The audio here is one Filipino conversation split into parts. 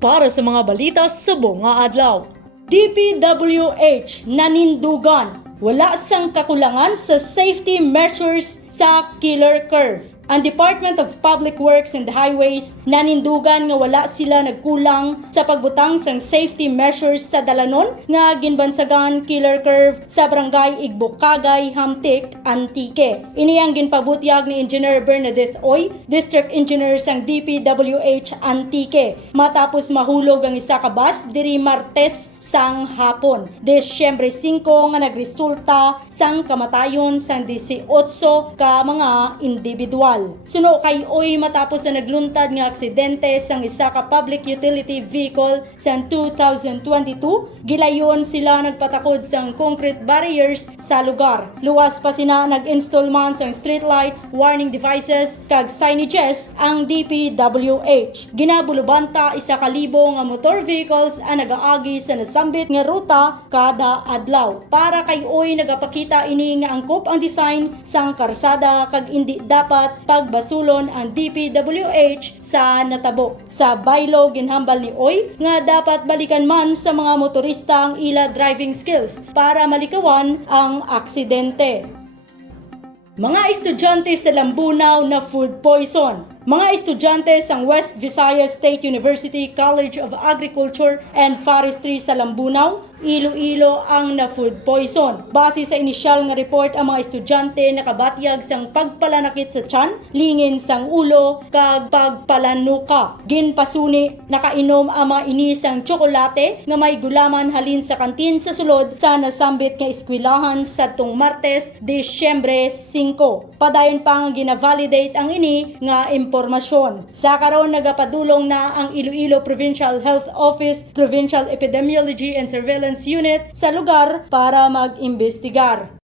Para sa mga balita sa buong adlaw. DPWH nanindugan. Wala sang kakulangan sa safety measures sa killer curve. Ang Department of Public Works and Highways nanindugan nga wala sila nagkulang sa pagbutang sang safety measures sa dalanon nga ginbansagan killer curve sa barangay Igbokagay, Hamtik, Antique. Ini ang ginpabutyag ni Engineer Bernadette Oy, District Engineer sang DPWH Antique, matapos mahulog ang isa ka bus diri Martes sang hapon. Desyembre 5 nga nagresulta sang kamatayon sang 18 ka mga individual. Suno kay Oy matapos na nagluntad nga aksidente sang isa ka public utility vehicle sang 2022, gilayon sila nagpatakod sang concrete barriers sa lugar. Luwas pa sina nag-install man sang street lights, warning devices, kag signages ang DPWH. Ginabulubanta isa ka libo nga motor vehicles ang nagaagi sa nasambit nga ruta kada adlaw. Para kay Oy nagapakita ini nga angkop ang design sang karsada kag indi dapat pagbasulon ang DPWH sa natabo. Sa bylaw ginhambal ni Oy nga dapat balikan man sa mga motorista ang ila driving skills para malikawan ang aksidente. Mga estudyante sa Lambunaw na food poison. Mga estudyante sa West Visayas State University College of Agriculture and Forestry sa Lambunaw, Iloilo ang na food poison. Base sa inisyal nga report ang mga estudyante nakabatyag sang pagpalanakit sa tiyan, lingin sang ulo, kag pagpalanuka. Ginpasuni nakainom ang mga inisang tsokolate nga may gulaman halin sa kantin sa sulod sa nasambit nga eskwelahan sa tung Martes, Desyembre 5. Padayon pa nga ginavalidate ang ini nga impormasyon. Sa karon nagapadulong na ang Iloilo Provincial Health Office, Provincial Epidemiology and Surveillance Unit sa lugar para mag-imbestigar.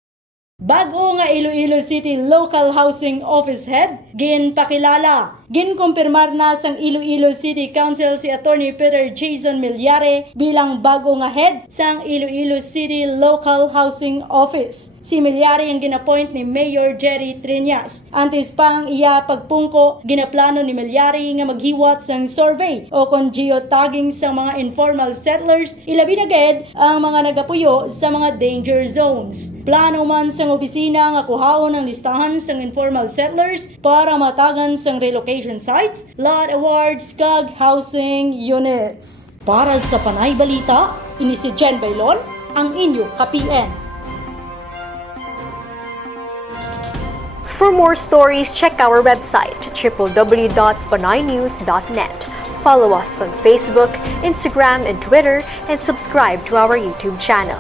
Bago nga Iloilo City Local Housing Office Head, ginpakilala. Ginkumpirmar na sang Iloilo City Council si Attorney Peter Jason Milyare bilang bago nga head sang Iloilo City Local Housing Office. Si ang ginapoint ni Mayor Jerry Triñas. Antes pang iya pagpungko, ginaplano ni Milyari nga maghiwat sang survey o kon geotagging sa mga informal settlers, ilabi na ang mga nagapuyo sa mga danger zones. Plano man sang opisina nga kuhaon ang listahan sang informal settlers para matagan sang relocation sites, lot awards kag housing units. Para sa Panay Balita, ini si Jen Bailon, ang inyo ka-PN. For more stories, check our website www.panaynews.net. Follow us on Facebook, Instagram, and Twitter, and subscribe to our YouTube channel.